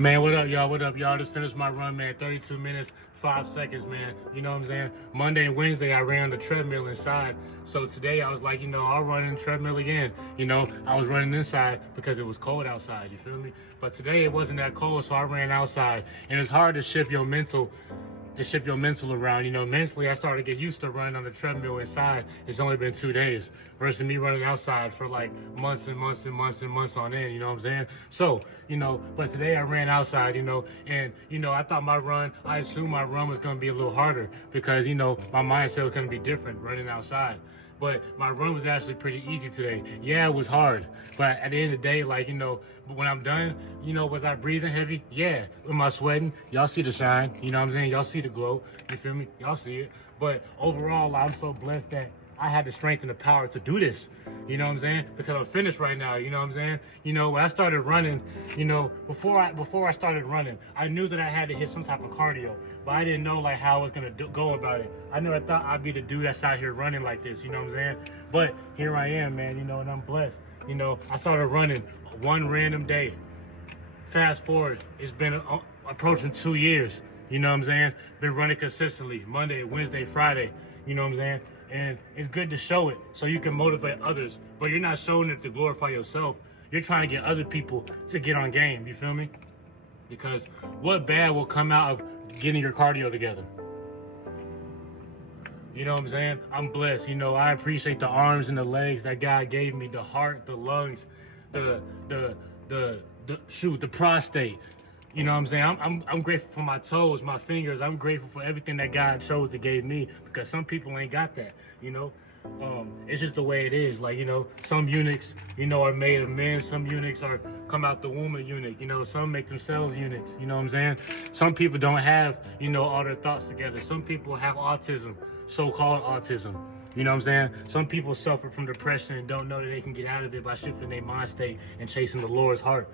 Man, what up, y'all? What up, y'all? Just finished my run, man. 32 minutes, 5 seconds, man. You know what I'm saying? Monday and Wednesday, I ran on the treadmill inside. So today, I was like, I'll run in the treadmill again. I was running inside because it was cold outside, you feel me? But today, it wasn't that cold, so I ran outside. And it's hard to shift your mental around. Mentally, I started to get used to running on the treadmill inside. It's only been 2 days versus me running outside for like months and months and months and months on end, you know what I'm saying? So, but today I ran outside, and, I thought I assumed my run was going to be a little harder because, my mindset was going to be different running outside. But my run was actually pretty easy today. Yeah, it was hard. But at the end of the day, when I'm done, was I breathing heavy? Yeah. Am I sweating? Y'all see the shine. You know what I'm saying? Y'all see the glow. You feel me? Y'all see it. But overall, I'm so blessed that I had the strength and the power to do this. You know what I'm saying? Because I'm finished right now. You know what I'm saying? When I started running, before I started running, I knew that I had to hit some type of cardio, but I didn't know how I was gonna go about it. I never thought I'd be the dude that's out here running like this. You know what I'm saying? But here I am, man. And I'm blessed. I started running one random day. Fast forward, it's been approaching 2 years. You know what I'm saying? Been running consistently, Monday, Wednesday, Friday. You know what I'm saying? And it's good to show it so you can motivate others, but you're not showing it to glorify yourself. You're trying to get other people to get on game, you feel me? Because what bad will come out of getting your cardio together? You know what I'm saying? I'm blessed. I appreciate the arms and the legs that God gave me, the heart, the lungs, the prostate. You know what I'm saying? I'm grateful for my toes, my fingers. I'm grateful for everything that God chose to give me because some people ain't got that, It's just the way it is. Some eunuchs, are made of men. Some eunuchs come out the womb a eunuch. Some make themselves eunuchs. You know what I'm saying? Some people don't have, all their thoughts together. Some people have autism, so-called autism. You know what I'm saying? Some people suffer from depression and don't know that they can get out of it by shifting their mind state and chasing the Lord's heart,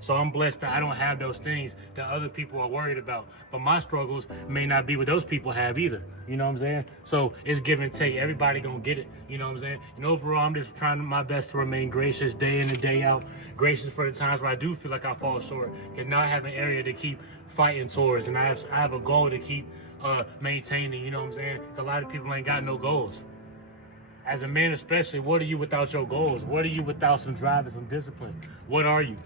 So I'm blessed that I don't have those things that other people are worried about. But my struggles may not be what those people have either. You know what I'm saying? So it's give and take. Everybody gonna get it. You know what I'm saying? And overall, I'm just trying my best to remain gracious day in and day out. Gracious for the times where I do feel like I fall short. Because now I have an area to keep fighting towards. And I have a goal to keep maintaining, you know what I'm saying? A lot of people ain't got no goals. As a man especially, what are you without your goals? What are you without some drive and some discipline? What are you?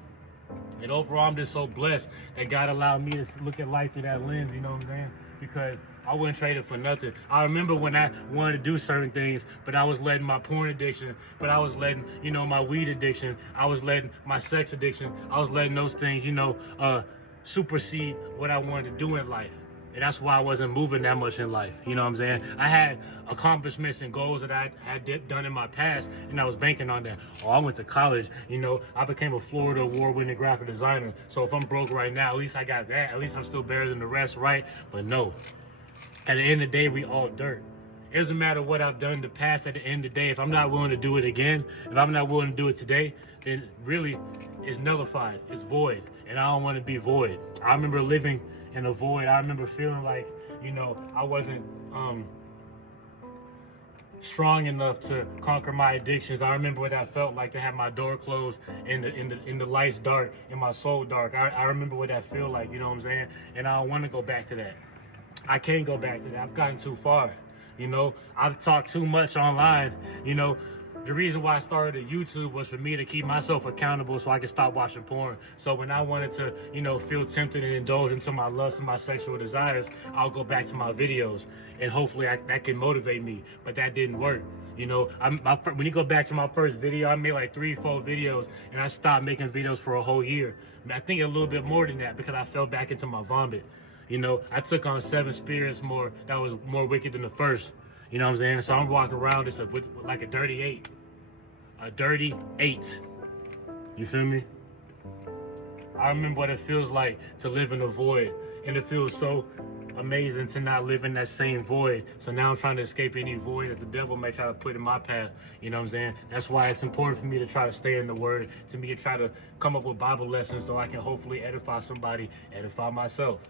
And overall, I'm just so blessed that God allowed me to look at life through that lens, you know what I'm saying? Because I wouldn't trade it for nothing. I remember when I wanted to do certain things, but I was letting my porn addiction, but I was letting, my weed addiction, I was letting my sex addiction, I was letting those things, supersede what I wanted to do in life. And that's why I wasn't moving that much in life. You know what I'm saying? I had accomplishments and goals that I had done in my past, and I was banking on that. Oh, I went to college. I became a Florida award-winning graphic designer. So if I'm broke right now, at least I got that. At least I'm still better than the rest, right? But no. At the end of the day, we all dirt. It doesn't matter what I've done in the past. At the end of the day, if I'm not willing to do it again, if I'm not willing to do it today, then really it's nullified. It's void. And I don't want to be void. I remember living in a void. I remember feeling like, I wasn't strong enough to conquer my addictions. I remember what that felt like to have my door closed and the lights dark and my soul dark. I remember what that felt like, you know what I'm saying? And I don't want to go back to that. I can't go back to that. I've gotten too far. I've talked too much online. The reason why I started a YouTube was for me to keep myself accountable so I could stop watching porn. So when I wanted to, feel tempted and indulge into my lust and my sexual desires, I'll go back to my videos and hopefully that can motivate me. But that didn't work. When you go back to my first video, I made like 3-4 videos and I stopped making videos for a whole year. I think a little bit more than that because I fell back into my vomit. I took on 7 spirits more that was more wicked than the first. You know what I'm saying? So I'm walking around just like a dirty 8. A dirty 8. You feel me? I remember what it feels like to live in a void. And it feels so amazing to not live in that same void. So now I'm trying to escape any void that the devil may try to put in my path. You know what I'm saying? That's why it's important for me to try to stay in the word, to me to try to come up with Bible lessons so I can hopefully edify somebody, edify myself.